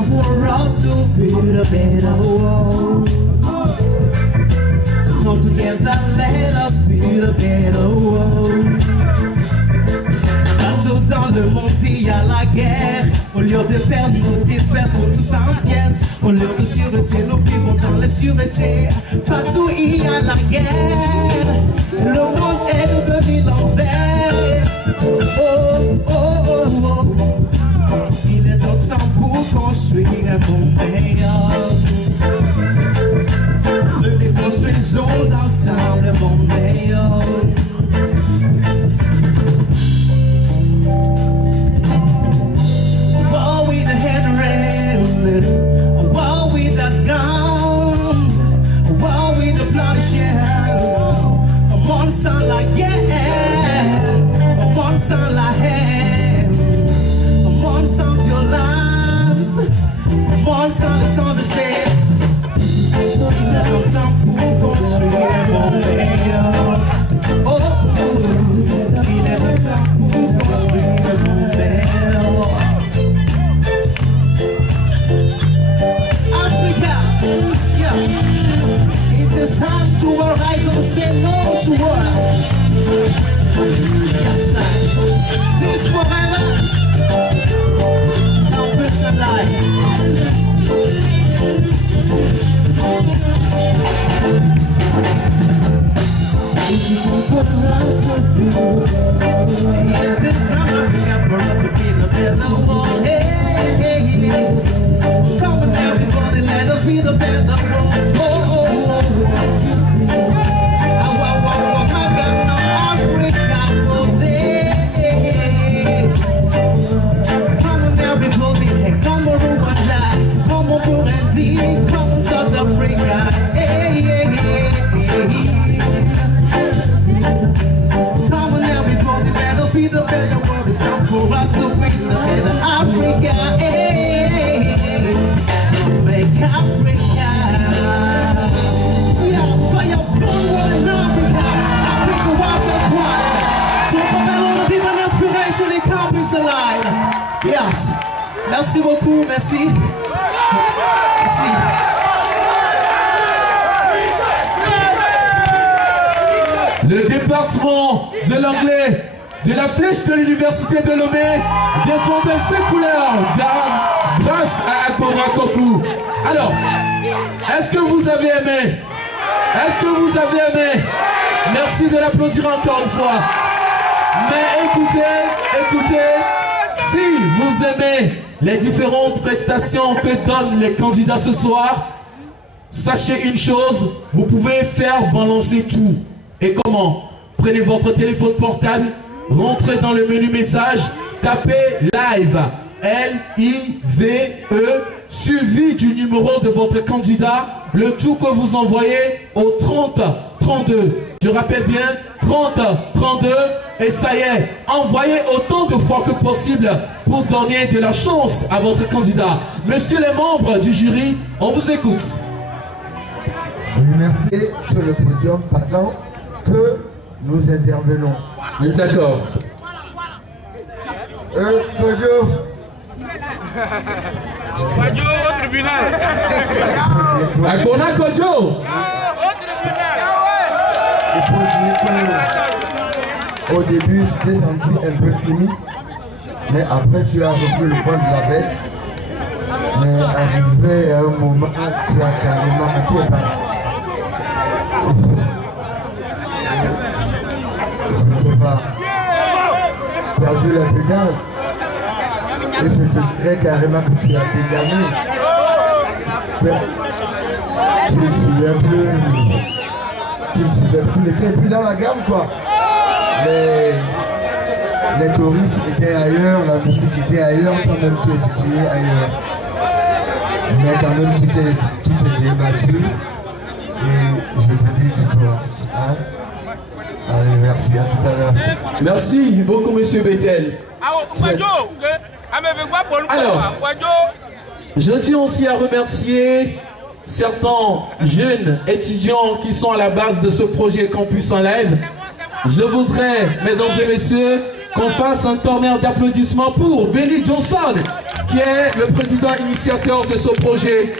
time for us to build a better world. So come together, let us build a better world. Partout dans le monde, il y a la guerre. Au lieu de faire nos dispersions tous en pièces. Au lieu de sûreté, nous vivons dans la sûreté. Partout il y a la guerre. Le monde est devenu l'envers. Oh, oh, oh, oh. Il est donc temps pour construire un monde meilleur. Venez construisons ensemble un monde meilleur. War with the head rain, war with the gun, war with the bloodshed. A monster like yeah, a monster like hell, a monster of your lives, a monster is on the same. Il est temps pour construire un monde meilleur. Oh, il est temps pour construire un monde meilleur. Africa, yeah. It is time to arise and say no to war. Yes, sir. Peace forever. No person life. It is time for us to build. It is time for us to build a better world. Hey, hey, hey. Come on, everybody, let us be the better world. Oh, oh, oh, oh. Africa today. Come on, everybody, come on, Rwanda, come on, Burundi, come on, South Africa. Hey, hey, hey, hey. Come on, everybody, let us be the better world. It's time for us to be the better Africa. Hey, make Africa. Yeah, fire burn one in Africa. Africa wants a one. So Pamela, divine inspiration, the camp is alive. Yes. Merci beaucoup, merci. Merci. Le département de l'anglais de la flèche de l'université de Lomé défendait ses couleurs grâce à Akona Koku. Alors, est-ce que vous avez aimé? Est-ce que vous avez aimé? Merci de l'applaudir encore une fois. Mais écoutez, si vous aimez les différentes prestations que donnent les candidats ce soir, sachez une chose, vous pouvez faire balancer tout. Et comment? Prenez votre téléphone portable, rentrez dans le menu message, tapez live, L-I-V-E, suivi du numéro de votre candidat, le tout que vous envoyez au 30-32. Je rappelle bien, 30-32, et ça y est, envoyez autant de fois que possible pour donner de la chance à votre candidat. Monsieur les membres du jury, on vous écoute. Oui, merci sur le podium, pendant que nous intervenons. D'accord. Kodjo. Kodjo au tribunal. Akona Kodjo. Au début, je t'ai senti un peu timide, mais après tu as repris le point de la bête. Mais arrivé à un moment, tu as carrément je ne sais pas, perdu la pédale. Et je te dirais carrément que tu as dégagé. Tu n'étais plus dans la gamme, quoi. Les choristes étaient ailleurs, la musique était ailleurs, toi-même tu es situé ailleurs. Mais quand même tu t'es débattu et je te dis du courage. Hein? Allez, merci, à tout à l'heure. Merci beaucoup, monsieur Bettel. Alors, je tiens aussi à remercier certains jeunes étudiants qui sont à la base de ce projet Campus en Live. Je voudrais, mesdames et messieurs, qu'on fasse un tonnerre d'applaudissements pour Benny Johnson. qui est le président initiateur de ce projet.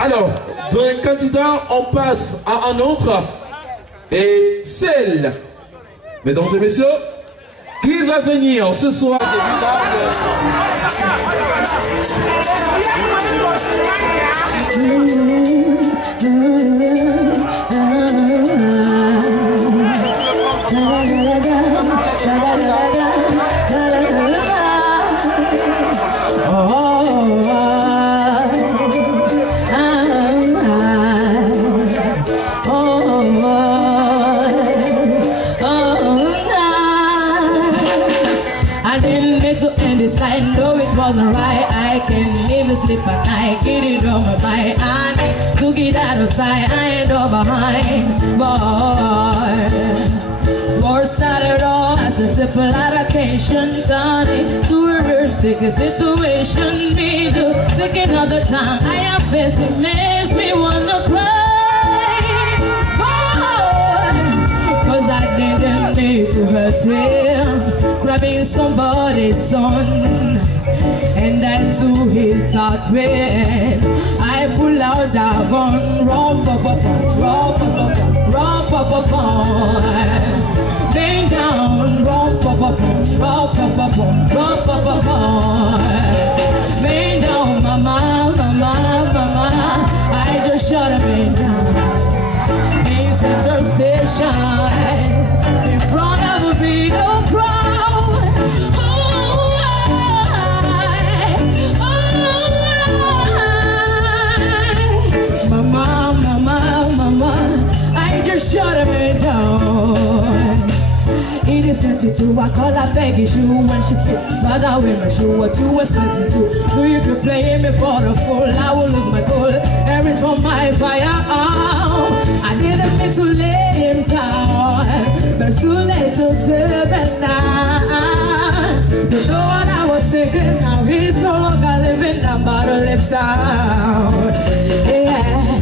Alors, d'un candidat, on passe à un autre. Et celle, mesdames et messieurs, qui va venir ce soir. Wasn't right, I can't even sleep at night. Get it on my mind, I need to get out of sight. I ain't no behind, boy. War started off as a simple allocation, turning to a real sticky situation. Me to think another time I am facing makes me wanna cry, boy. Cause I didn't need to hurt him, grabbing somebody's son. And then to his heart when I pull out the gun, bang down, bang down, mama, mama, mama. I just shot a man down in Central Station in front of a big old crowd. I just shut him down. It is 22, I call her Peggy Shoe when she fit. But I wear my shoe or two, a split me too. So if you play me for the fool, I will lose my cool. Every from my fire, I didn't mean to lay him down, but it's too late to turn back now. You know what I was thinking, now he's no longer living down by the left town. Yeah,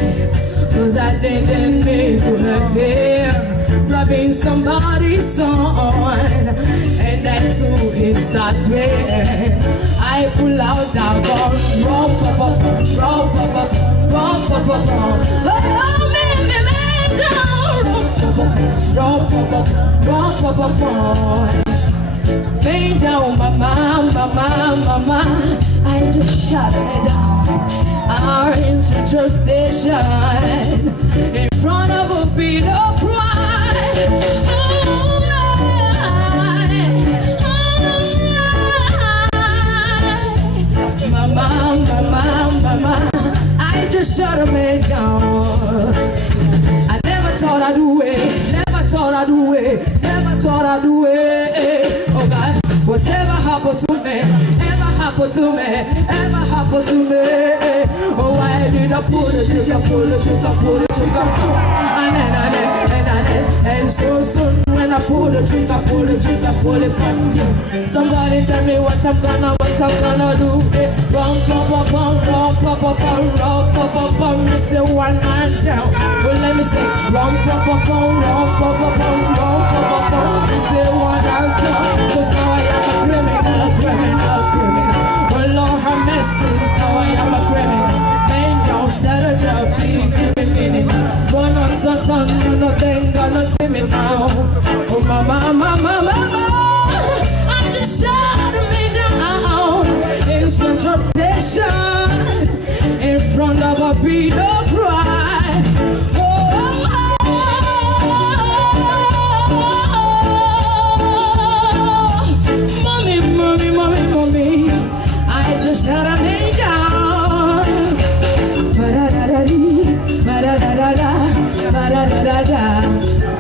cause I didn't mean to hurt him, grabbing somebody's son, and that's who his side when I pull out that gun, oh, man down, bang down, mama, I just shot it down. Our in Central Station in front of a beat of pride. Mama, I just shut a man down. I never thought I'd do it, never thought I'd do it, never thought I'd do it. Oh God, whatever happened to me, ever happened to me, ever happened to me. Oh, why did I pull the trigger, pull the trigger, pull the trigger? And so soon when I pull the trigger, pull it from you. Somebody tell me what I'm gonna do. Rum, pum, pum, rum, pum, pum, rum, pum, pum, me say one man down. Well, let me say rum, pum, pum, rum, pum, pum, rum, pum, me say one down. Cause now I am a criminal. Well, Lord have mercy, now I am a criminal. Bang down, that a job, give me. Run on to sun, nothing gonna see me now. Oh, mama, I just shot me down in Central Station in front of a beat of pride. Mommy, I just shot me down.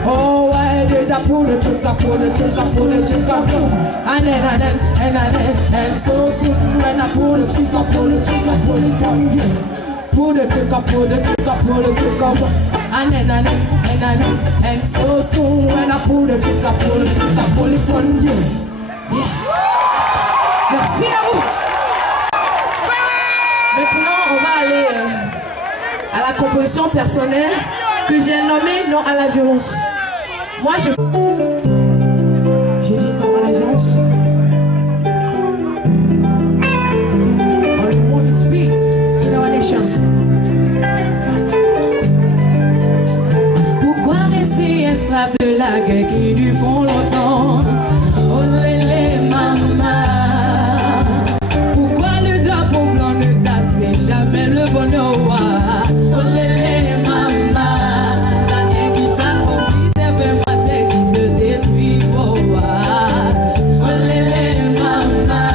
Oh, why did I pull the trigger, and so soon when I pull the trigger, pull it on you. Pull the trigger, and so soon when I pull the trigger, pull it on you. Yeah. Merci à vous. Maintenant, on va aller à la composition personnelle que j'ai nommée non à la violence. Moi, je dis non à la violence. guerre qui lui font longtemps. Oh lélé maman, pourquoi le drapeau blanc ne gaspille jamais le bonheur? Oh lélé maman, la haine qui t'a compris, c'est vraiment terre qui te détruit. Oh lélé maman,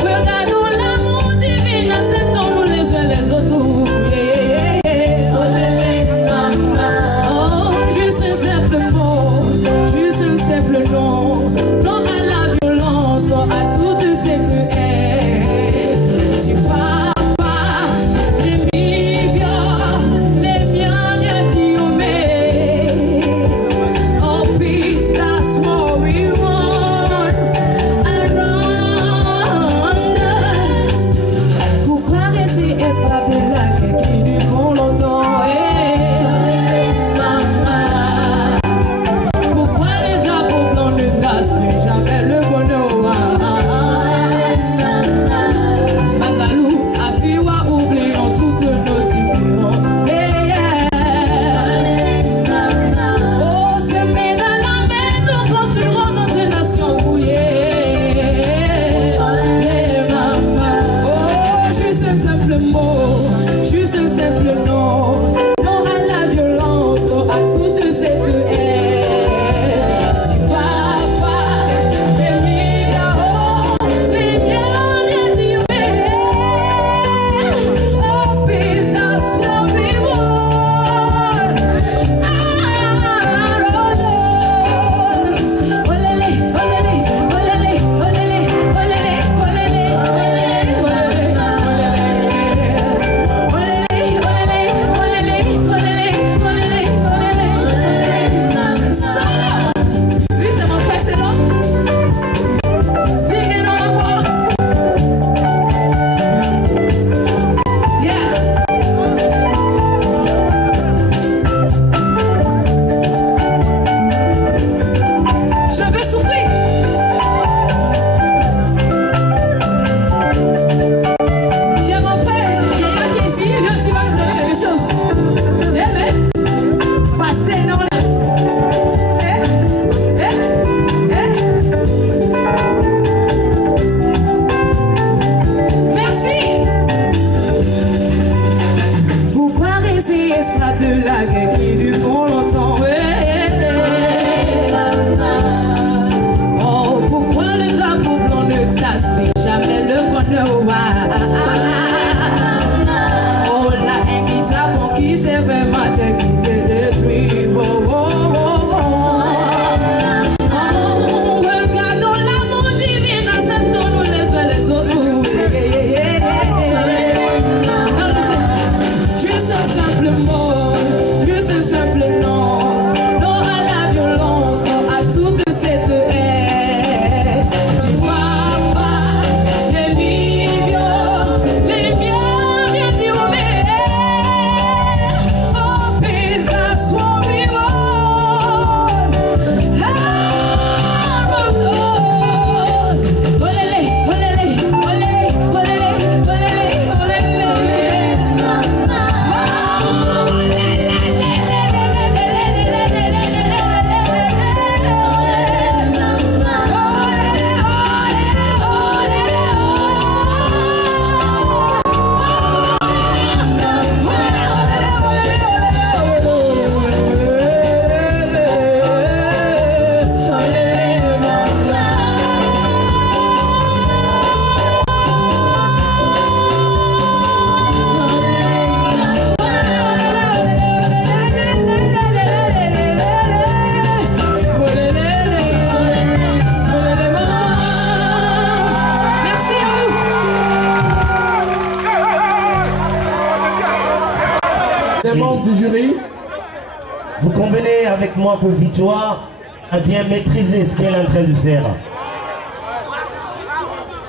regardons l'amour divin, acceptons-nous les uns les autres. Oh lélé maman, oh juste un simple mot, juste un simple nom, non à la violence, non à toute cette haine. Tu pars pas, les miens, les miens, bien tu oh peace, that's what we want, around. Pourquoi rester esclave de la guerre qui lui font longtemps? Maman, pourquoi les drapeaux blancs ne gaspillent jamais le bonheur? Mazalou, Afiwa, oublions toutes nos différends. Oh, s'aimer dans la main, nous construirons notre nation bouillée. Maman, oh, juste un simple mot, juste un simple nom, non à la violence, non à toute cette haine. Tu vas pas, les miens, oh, les miens, bien tu oh, peace, that's what we want. Oh lélé, oh lélé, oh lélé, oh lélé, oh lélé, oh lélé, oh lélé. Solo. Lui c'est mon frère, c'est l'homme. Signe dans ma voix. Yeah. Je veux souffrir. J'ai mon frère, il y a un qui est ici, lui aussi va nous donner quelque chose. Eh ben, passez non là. Merci. Pourquoi rester esclave de la guerre qui lui font longtemps? Oh, pourquoi le drapeau blanc ne gaspille jamais le bonheur? Oh, la haine qui t'a conquis, c'est vraiment terre qui te détruit. Oh, oh, oh, oh. Oh, regardons l'amour divin, acceptons-nous les uns les autres. Juste un simple mot, juste un simple nom, non à la violence, non à toute cette haine. Tu vois pas les miens, bien tu oh peace, that's what we want. Around us. Oh lélé, oh lélé, oh lélé, oh lélé, oh lélé, oh lélé. Oh merci à vous. Les membres du jury, Vous convenez avec moi que Victoire a bien maîtrisé ce qu'elle est en train de faire.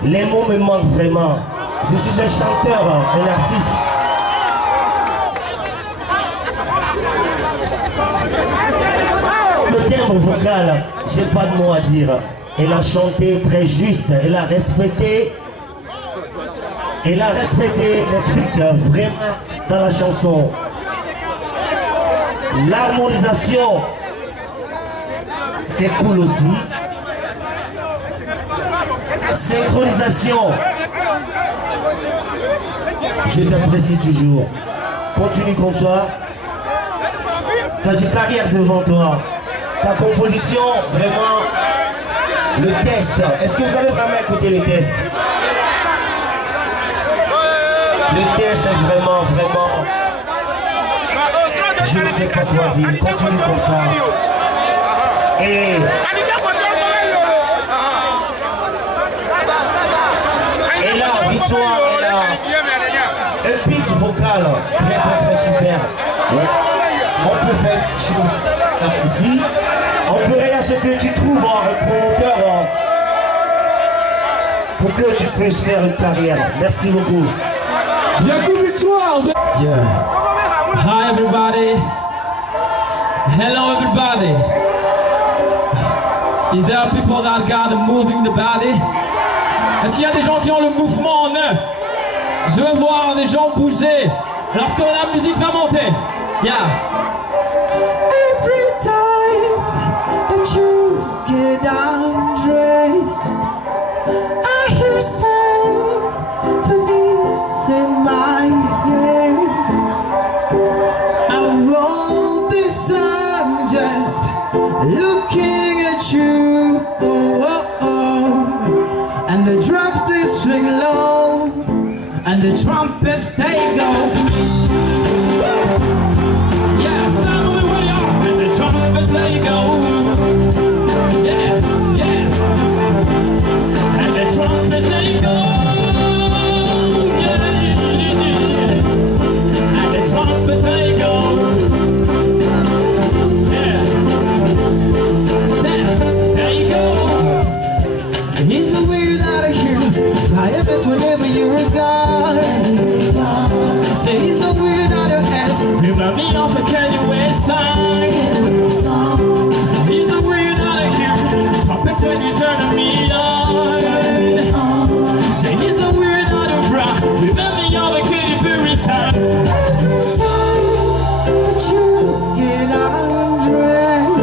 Les mots me manquent vraiment. Je suis un chanteur, un artiste. Le timbre vocal, j'ai pas de mots à dire. Elle a chanté très juste, elle a respecté les trucs vraiment dans la chanson. L'harmonisation, c'est cool aussi. Synchronisation. Je t'apprécie toujours. Continue comme ça. Tu as du carrière devant toi. Ta composition, vraiment, le test. Est-ce que vous avez vraiment écouté le test? Le test est vraiment, je ne sais pas quoi dire. Continue comme ça. Et là, Victoire, elle a un pitch vocal très super. On peut faire ici. On peut regarder ce que tu trouves un promoteur pour que tu puisses faire une carrière. Merci beaucoup. Yakou Victoire. Yeah. Hi everybody. Hello everybody. Is there people that got the moving the body? Est-ce qu'il y a des gens qui ont le mouvement en eux? Je veux voir des gens bouger lorsque la musique va monter. Yeah. Every time that you get undressed, I hear symphonies in my head. I roll this song just looking at you. And the drums they swing low, and the trumpets they go. Yeah, stand with where you are, and the trumpets they go. Yeah, yeah. And the trumpets they go. Yeah, yeah. And the trumpets they go. Yeah. There you go. He's the weird out of here. Fire this whenever you're gone. Say he's the weird out of ass. Remind me of a Kanye West song. He's the weird out of here. Trumpet when you turn me on. Say he's the weird out of rock. Remind me of a Katy Perry song. Every time that you get undressed,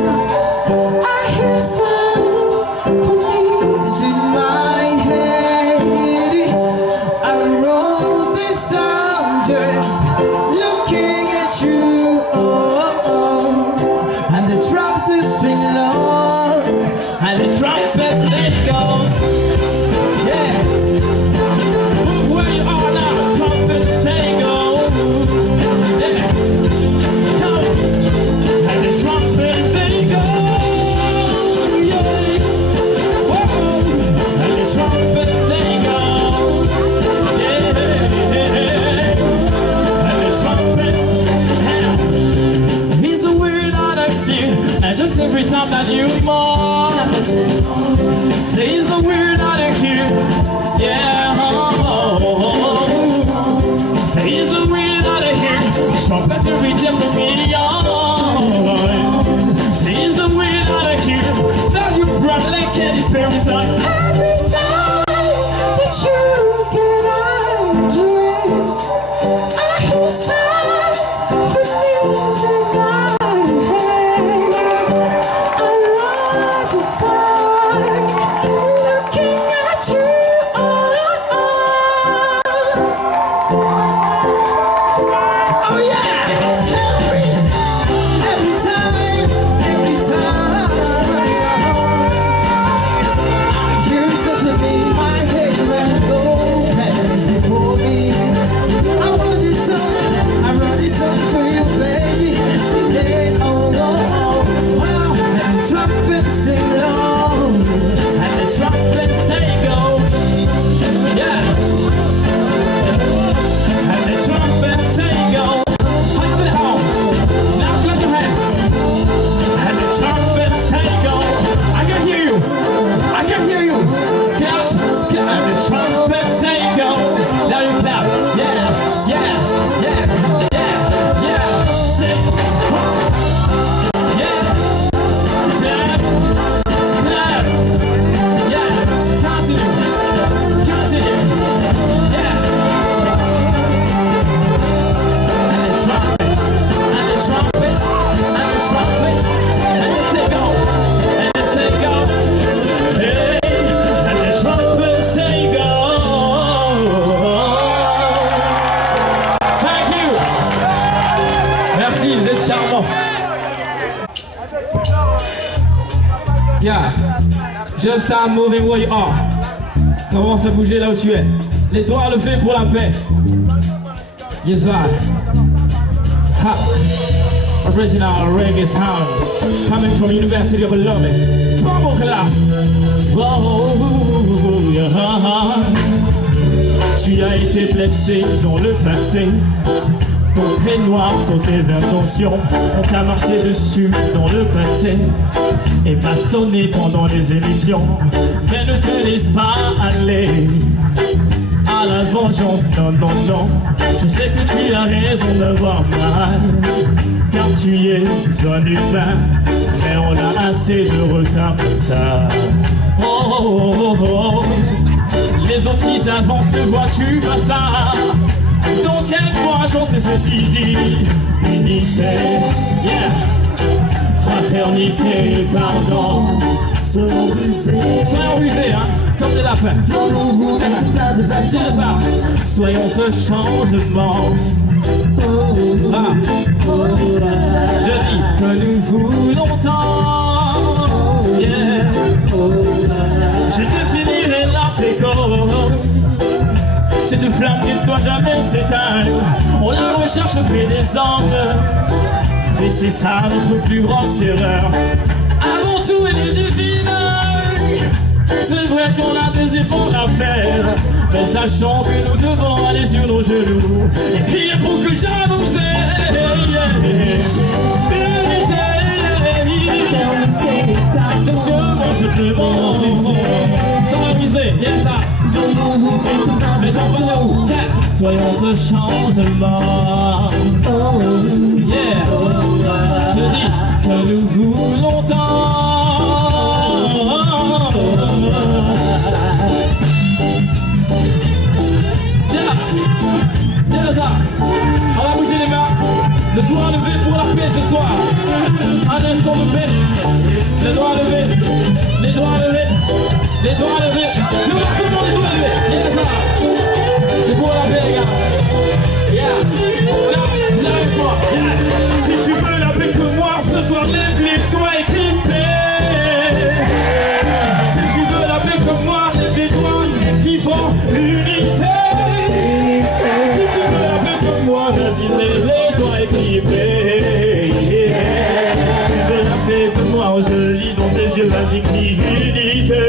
I hear symphonies in my head. I roll this song just looking at you. And the drums they swing low, And the trumpets they go. yeah. Move where you are now. Trumpets they go. Yeah. Go. And the trumpets they go. Yeah. Whoa. And the trumpets they go. Yeah. And the trumpets. Just start moving where you are. Commence à bouger là où tu es. Les doigts levés pour la paix. Yes, I. Ha. Original reggae sound coming from University of Lomé. Bravo, clap. Oh, yeah. Tu as été blessé dans le passé. Ton trait noir sont tes intentions. On t'a marché dessus dans le passé et bastonné pendant les élections. Mais ne te laisse pas aller à la vengeance, non, non, non. Je sais que tu as raison d'avoir mal, car tu es un humain. Mais on a assez de retard comme ça. Oh, oh, oh, oh. Les autres qui avancent, ne vois-tu pas ça? Donc aide-moi à chanter ceci dit. Unité, yeah. Fraternité, pardon. Soyons rusés, hein, comme des lapins. C'est ça. Soyons ce changement. Ah. Je dis que nous voulons tant. Yeah. Je définirai la pécore. C'est une flamme qui ne doit jamais s'éteindre. On la recherche près des angles. Et c'est ça notre plus grosse erreur. Avant tout, elle est divine. C'est vrai qu'on a des efforts à faire, mais sachant que nous devons aller sur nos genoux et crier pour que j'avance. C'est ce que moi je demande. Sans amuser, y'a ça. Mais ton panneau, soyons ce changement. Yeah. Je dis que nous voulons tant. Tiens ça. On va bouger les mains. Le doigt levé pour la paix ce soir. Un instant de paix. Les doigts levés. Les doigts levés. Les doigts levés. Je vois tout le monde les doigts levés. Tiens ça. C'est pour la paix les gars. Yeah. Là, vous arrivez moi. Yeah. Si tu veux la paix que moi ce soir, lève-toi et crie paix. Si tu veux la paix que moi, lève-toi qui font l'unité. Si tu veux la paix que moi, vas-y lève-toi et crie paix. Tu veux la paix que moi, je lis dans tes yeux, vas-y crie unité.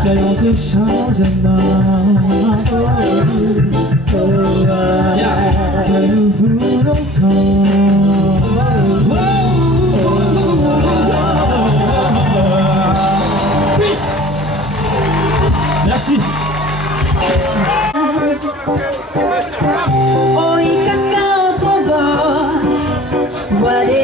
Soyons ce changement. Que nous voulons tant. Merci. Oh, il caca trop bas. Voilà.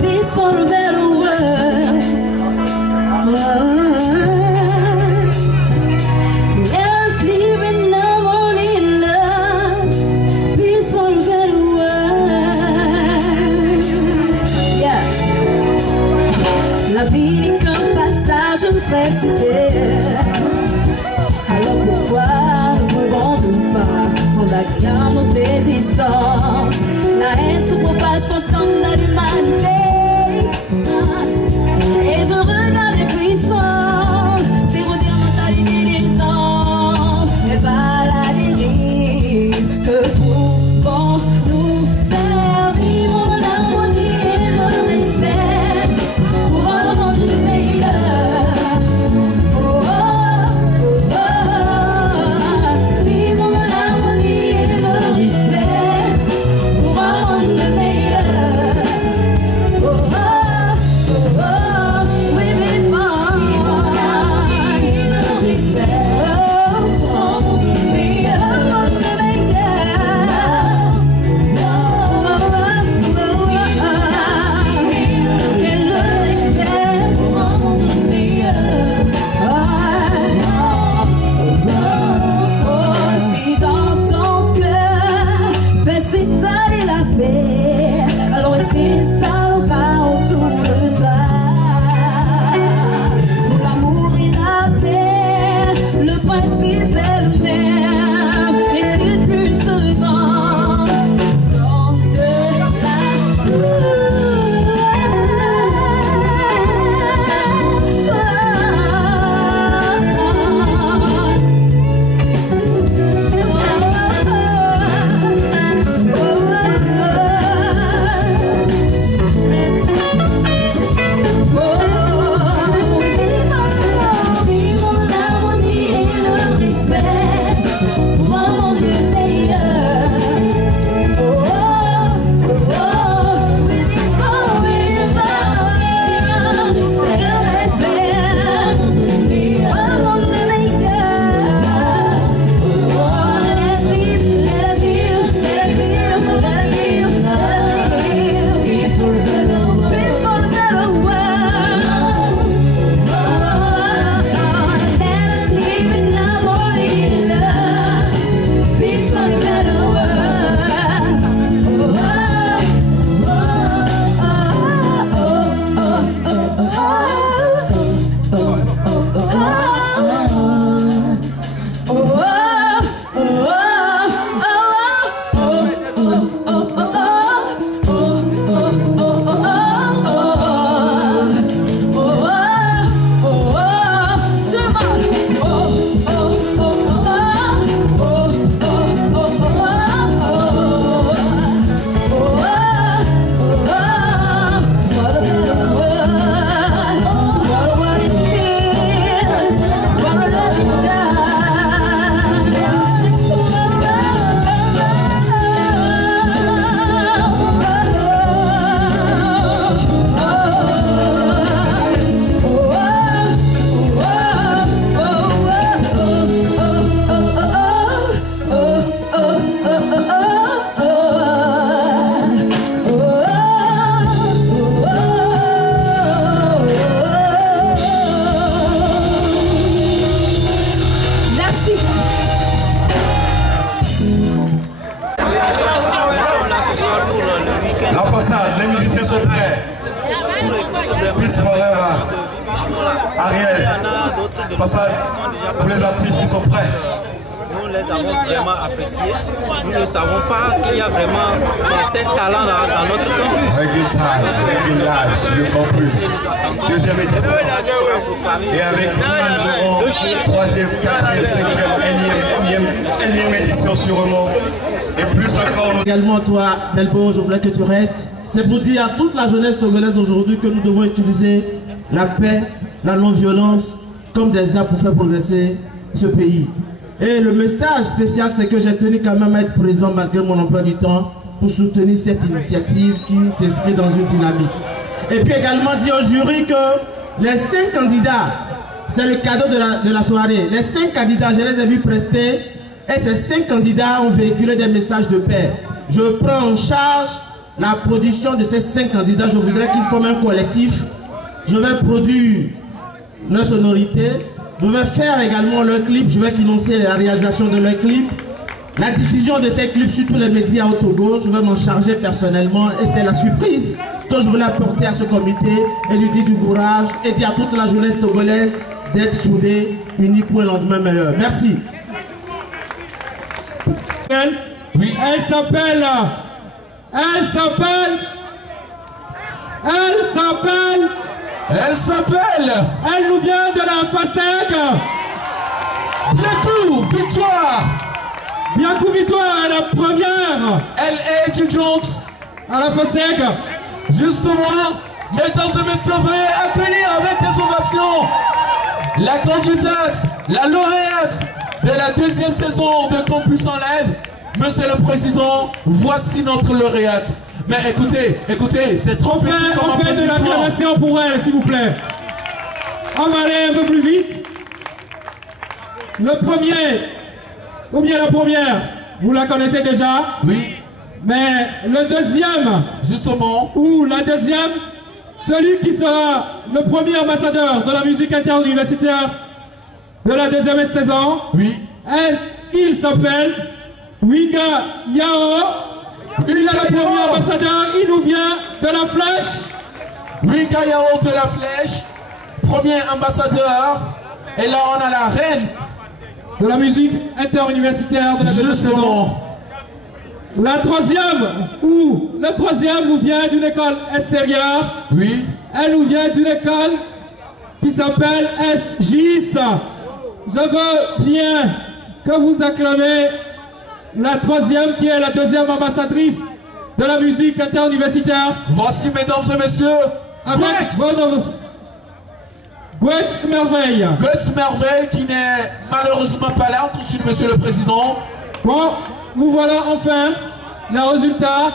This for a better world. Yes, living now only in love. This for a better world. Yeah. La vie n'est qu'un passage précédent. Alors pourquoi ne pouvons-nous pas prendre à cœur notre existence? La haine se propage constamment dans l'humanité. Et je regarde les puissants s'éroder dans l'illusion et par la dérive. Que pouvons-nous faire? Vivre dans l'harmonie et le respect pour un monde meilleur. Oh, oh, oh, oh. Vivre dans l'harmonie et le respect pour un monde meilleur. Oh, oh, oh, oh. We will find the respect pour un monde meilleur. Si dans ton cœur peut s'installer la paix, alors elle s'installera autour de toi. Pour l'amour et la paix, le principe est le même, et c'est plus souvent dans de vivons l'harmonie et le respect pour un monde meilleur. Oh, oh, oh, oh, we live for respect, pour un monde meilleur. Oh, let us live, let us live, let us live, let us live, let us live. Peace for a better world. Peace for a better world. Let us live in harmony and love. Peace for a better world. La façade, les musiciens sont prêts. Peace Forever. Ariel, façade pour les artistes qui sont prêts. Nous les avons vraiment appréciés. Nous ne savons pas qu'il y a vraiment ces talents dans notre campus. Reggae Time, Reggae Live, le campus. Deuxième édition. Et avec nous, nous aurons troisième, quatrième, cinquième, énième édition sûrement. Et plus encore, nous... Également toi, Delbo, je voulais que tu restes. C'est pour dire à toute la jeunesse togolaise aujourd'hui que nous devons utiliser la paix, la non-violence comme des armes pour faire progresser ce pays. Et le message spécial, c'est que j'ai tenu quand même à être présent malgré mon emploi du temps pour soutenir cette initiative qui s'inscrit dans une dynamique. Et puis également dire au jury que les 5 candidats, c'est le cadeau de la soirée. Les 5 candidats, je les ai vus prester Et ces 5 candidats ont véhiculé des messages de paix. Je prends en charge la production de ces 5 candidats. Je voudrais qu'ils forment un collectif. Je vais produire leur sonorité. Je vais faire également leur clip. Je vais financer la réalisation de leur clip. La diffusion de ces clips sur tous les médias au Togo, je vais m'en charger personnellement et c'est la surprise que je voulais apporter à ce comité et lui dire du courage et dire à toute la jeunesse togolaise d'être soudée, unie pour un lendemain meilleur. Merci. Oui. Elle s'appelle, elle nous vient de la FASEG. Bientôt, victoire. Bientôt victoire à la première. Elle est étudiante à la FASEG. Justement, mesdames et messieurs, veuillez accueillir avec des ovations la candidate, la lauréate de la 2e saison de Campus en Live. Monsieur le Président, voici notre lauréate. Mais écoutez, c'est trop petit comme on fait de l'acclamation pour elle, s'il vous plaît. On va aller un peu plus vite. Le premier, ou bien la première, vous la connaissez déjà. Oui. Mais le deuxième, justement, ou la deuxième, celui qui sera le premier ambassadeur de la musique interuniversitaire de la 2e saison. Oui. Il s'appelle Winga Yao. Il est le premier ambassadeur, il nous vient de la Flèche. Winga Yao de la Flèche, premier ambassadeur. Et là on a la reine de la musique interuniversitaire de la 2e saison. La troisième, ou le troisième nous vient d'une école extérieure. Oui. Elle nous vient d'une école qui s'appelle SJIS. Je veux bien que vous acclamez la troisième qui est la 2e ambassadrice de la musique interuniversitaire. Voici, mesdames et messieurs, Gwet Merveille. Gwet Merveille qui n'est malheureusement pas là tout de suite, Monsieur le Président. Bon, vous voilà enfin les résultats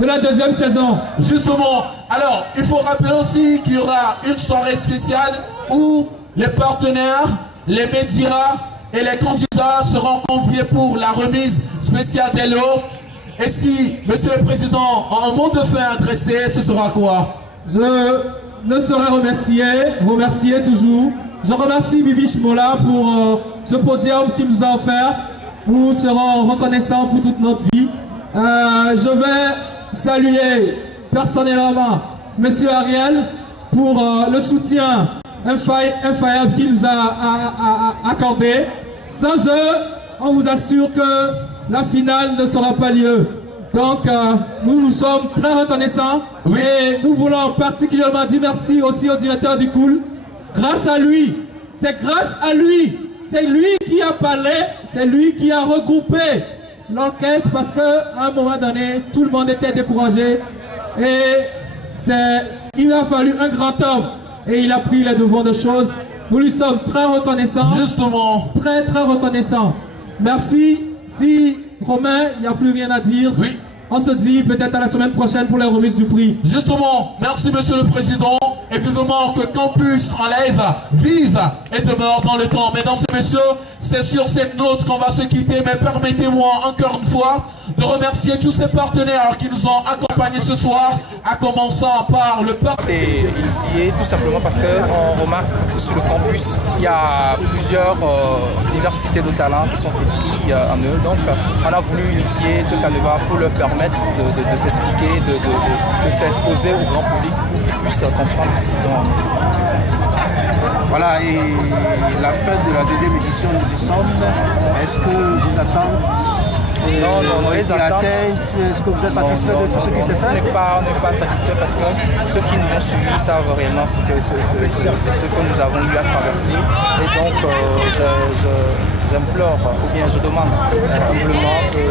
de la 2e saison. Justement, alors il faut rappeler aussi qu'il y aura une soirée spéciale où les partenaires, les médias et les candidats seront conviés pour la remise spéciale des lots. Et si, Monsieur le Président, a un mot de fin adressé, ce sera quoi? Je ne saurais remercier toujours. Je remercie Bibi Shmola pour ce podium qu'il nous a offert. Nous serons reconnaissants pour toute notre vie. Je vais saluer personnellement Monsieur Ariel pour le soutien infaillible qu'il nous a accordé. Sans eux, on vous assure que la finale ne sera pas lieu. Donc, nous sommes très reconnaissants. Oui. Et nous voulons particulièrement dire merci aussi au directeur du Cool. Grâce à lui, c'est grâce à lui, c'est lui qui a parlé, c'est lui qui a regroupé l'orchestre parce qu'à un moment donné, tout le monde était découragé. Et il a fallu un grand homme et il a pris les devants de choses. Nous lui sommes très reconnaissants. Justement. Très, très reconnaissants. Merci. Si, Romain, il n'y a plus rien à dire. Oui. On se dit peut-être à la semaine prochaine pour les remises du prix. Justement, merci Monsieur le Président. Et vivement que Campus en Live vive et demeure dans le temps. Mesdames et messieurs, c'est sur cette note qu'on va se quitter. Mais permettez-moi encore une fois de remercier tous ces partenaires qui nous ont accompagnés ce soir, à commencer par le partenaire. Initié tout simplement parce qu'on remarque que sur le campus, il y a plusieurs diversités de talents qui sont écrits en eux. Donc, on a voulu initier ce canevas pour leur permettre de s'expliquer, de s'exposer au grand public pour qu'ils puissent comprendre ce qu'ils ont. Voilà, et la fin de la 2e édition, nous y sommes. Est-ce que vous attendez? Non, les attentes. Est-ce que vous êtes satisfait de tout ce qui s'est fait? On n'est pas satisfait parce que ceux qui nous ont suivis savent réellement ce que nous avons eu à traverser. Et donc, j'implore, ou bien je demande humblement que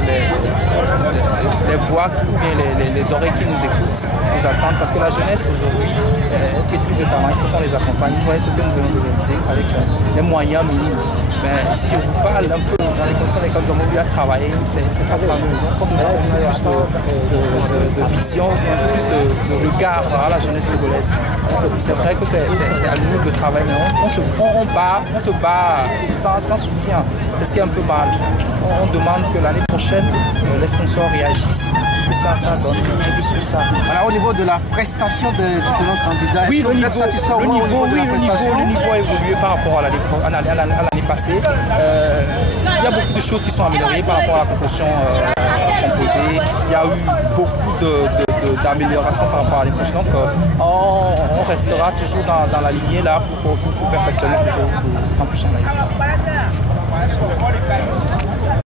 les voix ou bien les oreilles qui nous écoutent nous attendent. Parce que la jeunesse aujourd'hui est pétrie de talent, il faut qu'on les accompagne. Vous voyez ce que nous venons de réaliser avec les moyens minimes. Mais si je vous parle un peu dans les conditions lesquelles nous avons eu à travailler, c'est pas fameux. Donc, comme nous avons plus de vision, plus de regard à la jeunesse togolaise, c'est vrai que c'est à nous de travailler. On se bat sans soutien. C'est ce qui est un peu mal. On demande que l'année prochaine, les sponsors réagissent, que ça donne plus que ça. Alors au niveau de la prestation des différents candidats, oui, est-ce que vous êtes satisfait au moins au niveau de la prestation? Le niveau a évolué par rapport à l'année passée. Il y a beaucoup de choses qui sont améliorées par rapport à la composition composée. Il y a eu beaucoup d'améliorations par rapport à l'année prochaine. Donc on restera toujours dans la lignée là pour perfectionner toujours en plus en année.